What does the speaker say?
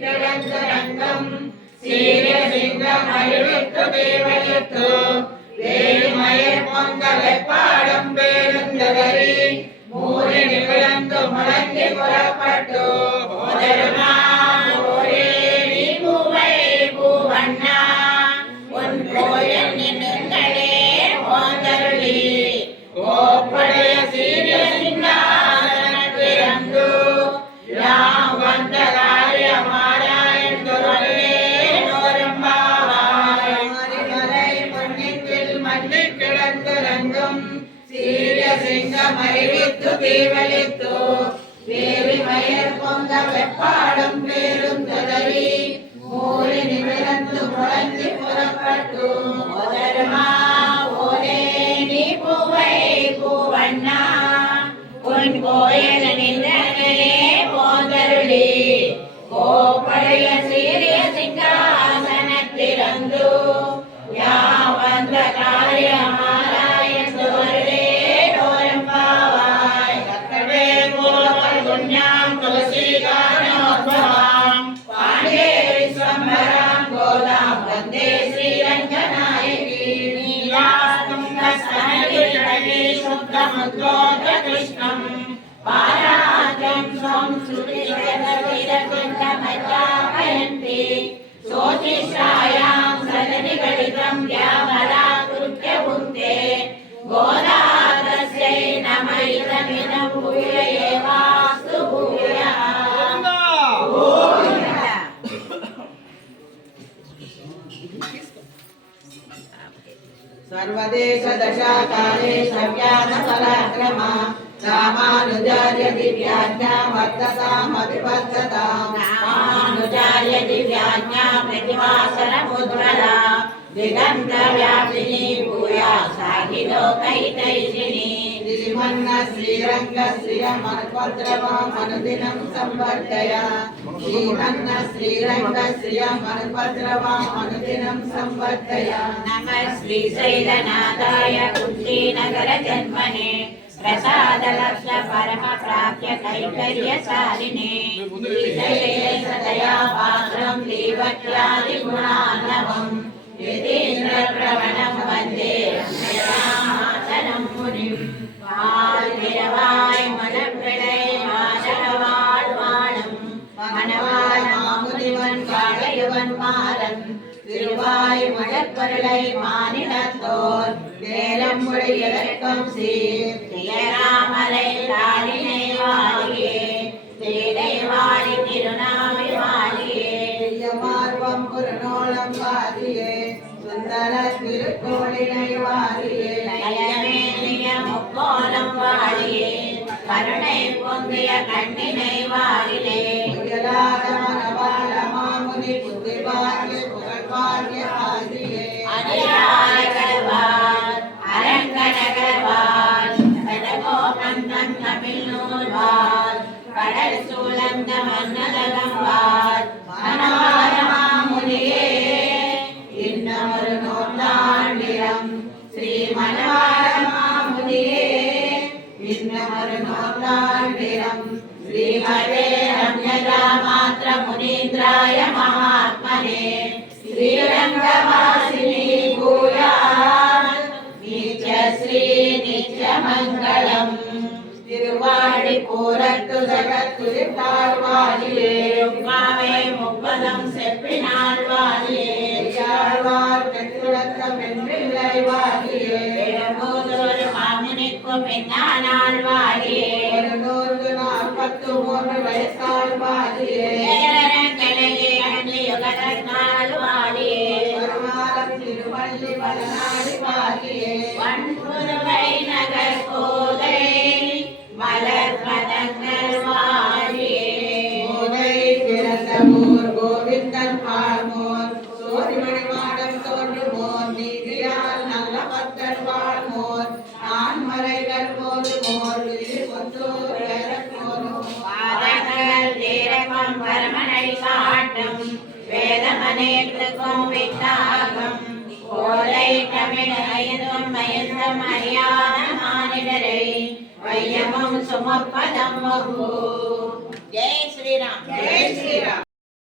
கிடந்தரங்கம் சீரிய சிங்கம் அறிவித்து தீவழித்து வேலிமயர் பொங்க வெப்பாடும் பேருந்தவரி மூறி நிகழ்ந்து முழங்கி புறப்பட்டு அறிவித்து தீவழித்து வேலிமயர் பொங்க வெப்பாடும் பேருந்ததறி மூறி நிமிர்ந்து முழங்கி புறப்பட்டு ஓரே நீ பூவை பூவண்ணா உன் கோயில் நின்றனே போந்தருளி கோப்படைய சீரிய சிங்காசனத்திறந்து யா வந்த कृष्णं पाराजं संस्कृतिरतिरकुण्डमजापयन्ति सोतिश्रायां सदनिगलितं व्यामराकृत्य भुङ्क्ते गोदातस्यै नम इदमिदं भूय एवास्तु भूयः सर्वदेश दशाकाले सव्यान पराक्रमा रामानुजार्य दिव्याज्ञा वर्ततामभिवर्धताम् रामानुजार्य दिव्याज्ञा प्रतिवासरमुज्ज्वला दिगन्तव्यापिनी भूया साहि लोकहितैषिणी श्रीमन्न श्रीरङ्ग श्रियमनुपद्रवामनुदिनं संवर्धय श्रीमन्न श्रीरङ्ग श्रियमनुपद्रवामनुदिनं संवर्धय नमः श्रीशैलनाथाय कुन्तीनगर जन्मने प्रसादलक्ष परम प्राप्य कैकर्यशालिने श्रीशैलेशदया पात्रं देवत्यादिगुणार्णवम् यतीन्द्रप्रवणं वन्दे रम्यरामाचलं मुनिं வாழ்விரவாய் மலர்பிழை மாசகவாழ் வாழும் மணவாழ் மாமுனிவன் வாழையவன் மாறன் திருவாய் மலர்பருளை மானிடத்தோர் தேலம் மொழியதற்கும் சீர் தியராமலை தாளினை வாழியே தேடை வாழி திருநாவி வாழியே மார்வம் புறநோளம் வாழியே சுந்தர திருக்கோளினை வாழியே நயமேந்திய முக்கோலம் வாழியே கருணை பொங்கிய கண்ணினை வாழிலே மனவாள மாமுனி புத்திவாழ்ய புகழ்வாழ்ய ஆசியே அடியார்கள்வார் அரங்கநகர்வார் கடகோபந்தன் தமிழ் நூல்வார் கடல் சூழந்த மன்னலகம்வார் மனவாள மாமுனியே இன்னொரு நூற்றாண்டிரம் ஸ்ரீ மனவாள மாமுனியே இன்னொரு நூற்றாண்டிரம் श्रीमते रम्यजामात्र मुनीन्द्राय महात्मने श्रीरङ्गवासिनी भूयात् नित्यश्री नित्यमङ्गलम् திருவாழிபூரத்து ஜகத்துரித்தாள் வாழியே மாவை முப்பதம் செப்பினாள் வாழியே யாழ்வார் பெற்றுரத்த பெண்பிள்ளை வாழியே எழுபூதொரு மாமுனிக்கும் பின்னானாள் வாழியே 143 வயசாள் வாழியே கலையே அந்தி யுகரத்னாள் வாழியே வருமானம் திருவள்ளி வளநாடு வாழியே வன்புருவை நகர் கோதை மலர் பதங்கள் வாழியே கோதை பிறந்த ஊர் கோவிந்தன் வாழ்மோர் சோதிமணி மாடம் தோன்றுமோர் நீதியால் நல்ல பக்தர் வாழ்மோர் நான் மறைகள் போதுமோர் கொத்தோர் பாதங்கள் தேரகம் பரமனை காட்டும் வேதமனேற்றுக்கும் வித்தாகம் கோலை தமிழ் ஐந்தும் மயந்தம் அறியாத மானிடரை வையமும் சுமப்பதம் ஜெய் ஸ்ரீராம்.